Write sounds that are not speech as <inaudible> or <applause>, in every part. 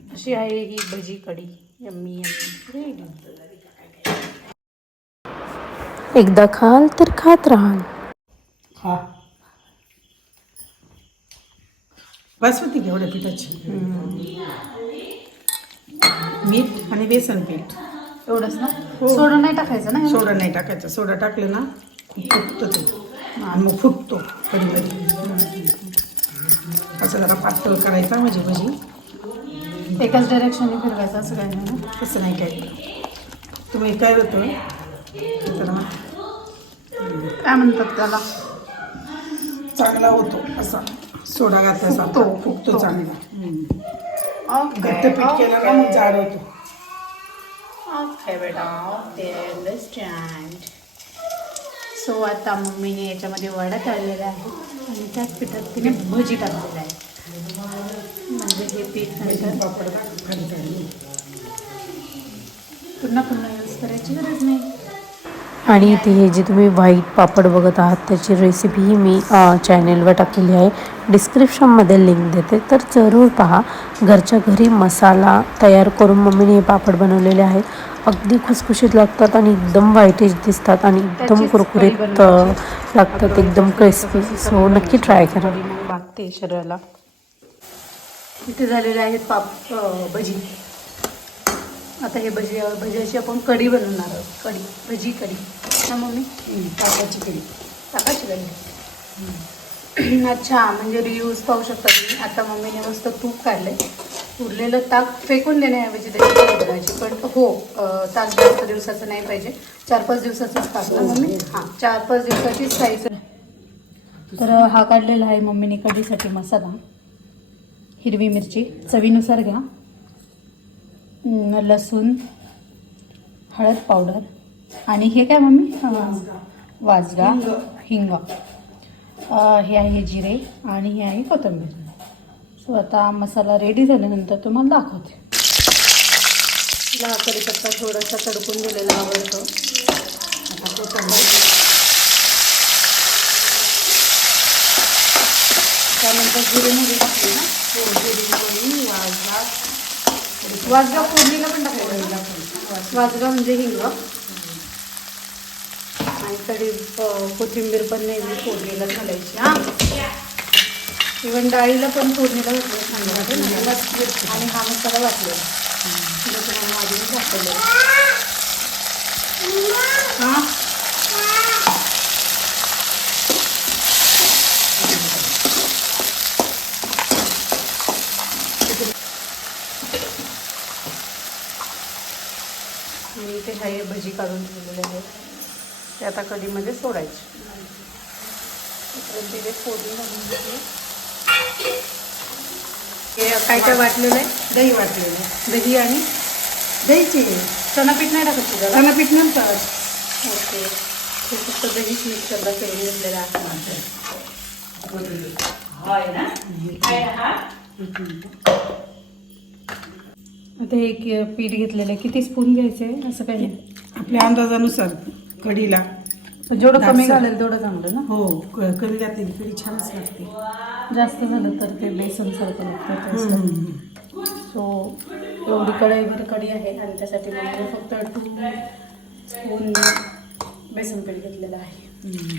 अशी आहे ही भजी कढी यम्मी रेडी एकदा खाल तर खात राहाल. हा बासमती घेवड्या पिठाची. मीठ आणि बेसन पीठ. एवढंच ना? सोडं नाही टाकायचं ना? सोडा नाही टाकायचा. सोडा टाकलं ना फुटतो ते. आणि मग फुटतो कढीमध्ये असं जरा पातळ करायचा म्हणजे भजी. एकाच डायरेक्शनने फिरवायचं असं काही नाही तसं नाही काय तुम्ही काय होतं काय म्हणतात त्याला? चांगला होतो असा. सोडा घातल्याचा फुगतो, फुगतो. चांगला. घट्ट पीठ केलं ना मग जाड होतो. ओके बेटा. ओके अंडरस्टँड सो आता मम्मीने याच्यामध्ये वडा तळलेला आहे. आणि त्याच पिठात तिने भजी टाकलेलं आहे. म्हणजे हे पीठ नंतर पापड टाक, खाली काढली. पुन्हा पुन्हा यूज करायची गरज नाही. आणि इथे हे जे तुम्ही व्हाईट पापड बघत आहात त्याची रेसिपीही मी चॅनेलवर टाकलेली आहे. डिस्क्रिप्शनमध्ये लिंक देते. तर जरूर पहा घरच्या घरी मसाला तयार करून मम्मीने हे पापड बनवलेले आहेत अगदी खुसखुशीत लागतात आणि एकदम व्हाईटिश दिसतात आणि एकदम कुरकुरीत लागतात. एकदम क्रिस्पी सो नक्की ट्राय करा. लागते शरीराला. इथे झालेले आहेत पाप भजी. आता हे भजी भजीची आपण कढी बनवणार आहोत. कढी भजी कढी. ना मम्मी? ताकाची कढी. ताकाची कढी. <clears throat> अच्छा म्हणजे रियूज पाहू शकता तुम्ही. आता मम्मीने मस्त तूप काढलं आहे उरलेलं ताक फेकून देण्याऐवजी त्याची करायची पण हो ताक जास्त दिवसाचं नाही पाहिजे. चार पाच दिवसाचंच ताक ना मम्मी? हां चार पाच दिवसाचीच खायचं तर हा काढलेला आहे मम्मीने कढीसाठी मसाला. हिरवी मिरची चवीनुसार घ्या. लसूण हळद पावडर. आणि हे काय मम्मी? वाजगा हिंग. हे आहे जिरे आणि हे आहे कोथिंबीर. सो आता मसाला रेडी झाल्यानंतर तुम्हाला दाखवते. कढीपत्ता थोडासा तडकून दिलेला आवडतो. आता कोथिंबीर त्यानंतर जिरे मोहरी टाकली ना हो जिरे मोहरी वाजगा वाजगा फोडणीला पण टाकायचं वाजगा म्हणजे हिंग. आणि कढी कोथिंबीर पण नेहमी फोडणीला घालायची हां इवन डाळीला पण फोडणीला घातलं सांगितलं आणि हा मसाला वाटलेला जो तुम्हाला हां आणि इथे हे भजी काढून ठेवलेले आहेत. ते आता कढीमध्ये सोडायचे. तिथे फोडणी घालून घेतली. हे काय काय वाटलेलं आहे? दही वाटलेलं आहे. दही आणि? दहीची चणापीठ नाही टाकत त्याला चणापीठ नंतर. ओके. हे फक्त दहीच मिक्सरला फिरून घेतलेलं आहे. आता हे कि- पीठ घेतलेलं आहे किती स्पून घ्यायचे असं काही नाही आपल्या अंदाजानुसार कढीला पण जेवढं कमी. घालेल तेवढं चांगलं ना हो क- कढी की कढी छानच लागते जास्त झालं तर ते बेसन सारखं लागतं हम्म. सो एवढी कढईभर कढी आहे आणि त्यासाठी मग फक्त टू स्पून बेसन पीठ घेतलेलं आहे हम्म.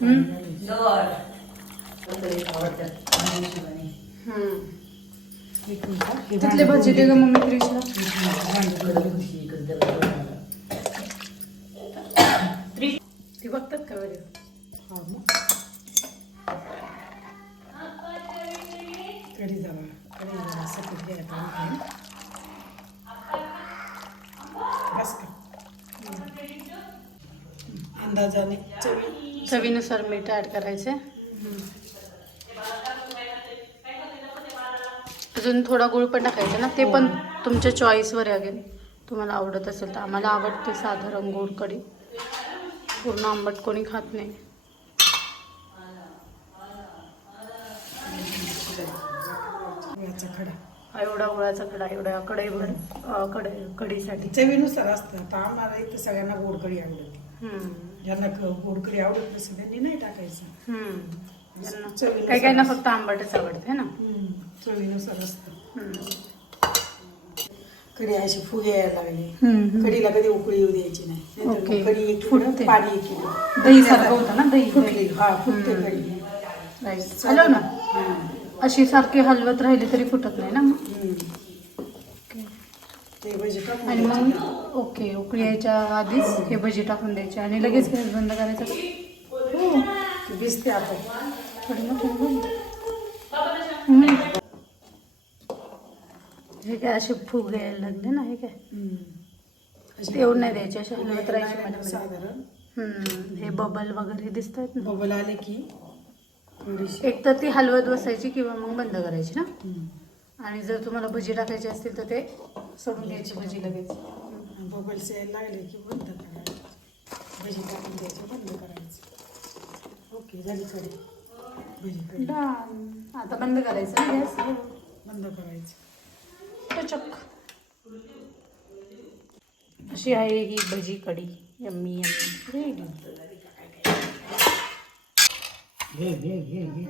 हम्म. एक. हे तिथले भाजी दे ग मम्मी क्रिशला ती बघतात का बरे हा मग. जरा कढी जरा सपट घ्यायला पाहिजे. बस का? अंदाजाने चवी चवीनुसार मीठ ॲड करायचे. अजून थोडा गुळ पण टाकायचा ना ते पण तुमच्या चॉईसवर आहे अगेन तुम्हाला आवडत असेल तर आम्हाला आवडते साधारण गोड कढी. पूर्ण आंबट कोणी खात नाही. एवढा गुळाचा खडा एवढ्या कढईभर अं, कढई कढीसाठी. चवीनुसार असतं. आता आम्हाला इथं सगळ्यांना गोड कढी आवडते. ज्यांना गोड कढी आवडत नसेल त्यांनी नाही टाकायचं. काही काहींना फक्त आंबाटच आवडते ना? चवीनुसार असतं. कढी अशी फुगे यायला लागली. कढीला कधी उकळी येऊ द्यायची नाही. कढी एक फुटते. पाणी एक दही सारखं होतं ना दही. फुटली. हा फुटते राईट. हॅलो ना. अशी सारखी हलवत राहिली तरी फुटत नाही ना आणि. मग? ओके. उकळी यायच्या आधीच हे भजी टाकून द्यायचे. आणि लगेच गॅस बंद करायचा? हो. भिजते आता. थोडी. हे काय असे फुग यायला लागले ना हे काय तेवढं नाही द्यायचे असे हलवत राहायचे. साधारण. हे बबल वगैरे दिसत आहेत ना. बबल आले की एक तर ती हलवत बसायची किंवा मग बंद करायची ना. आणि जर तुम्हाला भजी टाकायची असतील तर ते सोडून द्यायची भजी लगेच. बबल्स यायला लागले की बंद करायचं. भजी टाकून द्यायचं बंद करायचं. ओके झाली भजी Done. आता बंद करायचं ना गॅस? बंद करायचं. चक. अशी आहे ही bhaji kadhi. Yummy yummy. Ready घे घे घे घे.